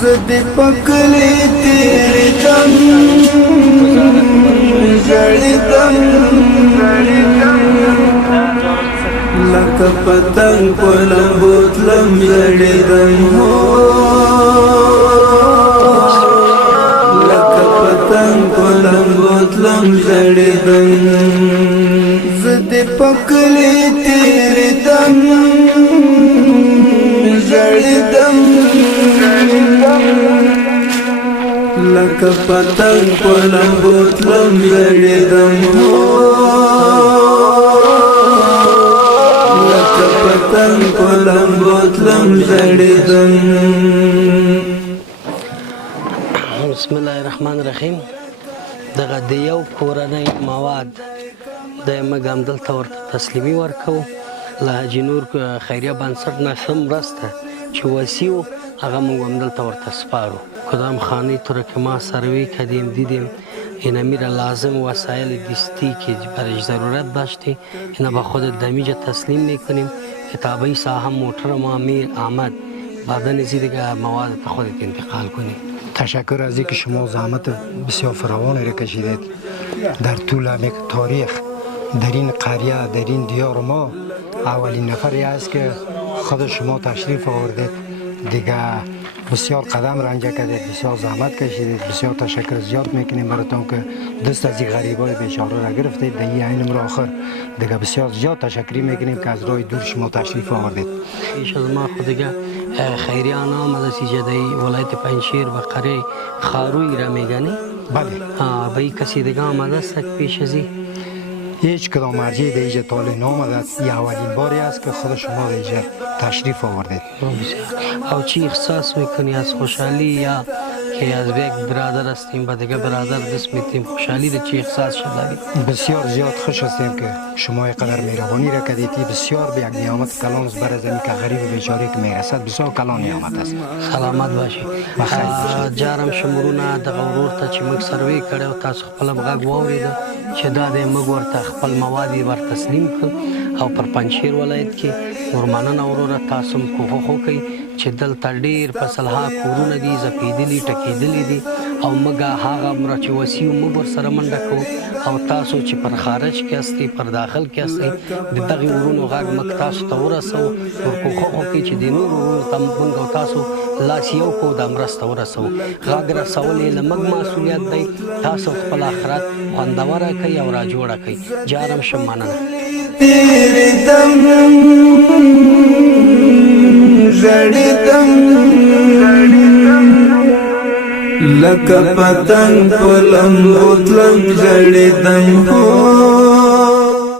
زدی پکلی تیری دم جڑی دم لکه پتنگ پلم بوتلم جڑی دم لکه پتنگ پلم بوتلم جڑی دم زدی پکلی تیری دم جڑی دم لکه پتنگ پلم بوتلم جڑی دم لکه پتنگ پلم بوتلم جڑی دم. بسم الله الرحمن الرحیم. دغه د یو کورنۍ مواد د موږ همدلته ورته تسلیمي ورکوو له حاجي نور خیریه بنسټ نه ښه مرسته چې وسیع و هغه موږ همدلته ورته سپارو. کدام خانه ترک ما سروی کردیم دیدیم اینا میره لازم وسایل دیستی که برایش ضرورت داشتی اینا با خود دمیجه تسلیم میکنیم. کتابی ساهم موتر ما میر آمد بعدا نزید دیگه مواد تا خودت انتقال کنیم. تشکر از اینکه شما زحمت بسیار فراوانی را کشیدید در طول تاریخ در این قریه در این دیار ما. اولین نفری است که خود شما تشریف آوردید دیگه بسیار قدم رنجه کردید بسیار زحمت کشیدید. بسیار تشکر زیاد میکنیم براتون که دست از این غریبای بیچاره را گرفتید در این عین امر آخر دیگه بسیار زیاد تشکری میکنیم که از راه دور شما تشریف آوردید. پیش از ما خود دیگه خیریان آمد از ایجادی ولایت پنجشیر و قریه خاروی را میگنی؟ بله. به این کسی دیگه آمده است پیش از این؟ هیچ کدام مرجع به اینجا تاله نامده است. این اولین باری است که خود شما به اینجا تشریف آوردید. او چی احساس میکنی از خوشحالی یا که از یک برادر هستیم با دیگه برادر دست میتیم خوشحالی ده چی احساس شده؟ بسیار زیاد خوش هستیم که شما اینقدر مهربانی را کردید. بسیار به یک نعمت کلان است برای زمین که غریب بیچاره که میرسد بسیار کلان نعمت است. سلامت باشی. جارم شمرونه د غورور ته چې موږ سروې کړی او تاسو خپل غږ واورېده چې دا دی موږ ورته خپل مواد ور تسلیم کړ او پر پنجشیر ولایت کې نور مننه وروره تاسو هم کوښښ وکئ چې دلته ډېر په سلها کورونه دي ځپېدلي ټکېدلي دي او موږ هغه عمره چې وسیع موږ ورسره منډه کوو او تاسو چې پر خارج کې هستئ پر داخل کې هستئ د دغې ورونو غږ موږ تاسو ته ورسوو نور کوښښ وکئ چې د نورو ورونو ته موږ او تاسو لاس یو کړو دا مرسته ورسوو. غږ رسول یې له موږ مسؤلیت دی. تاسو خپل آخرت خوندوره کړئ او را جوړه کړئ. جارم ښه مننه. تیری دم جڑی دم لکه پتنگ پلم بوتلم جڑی دم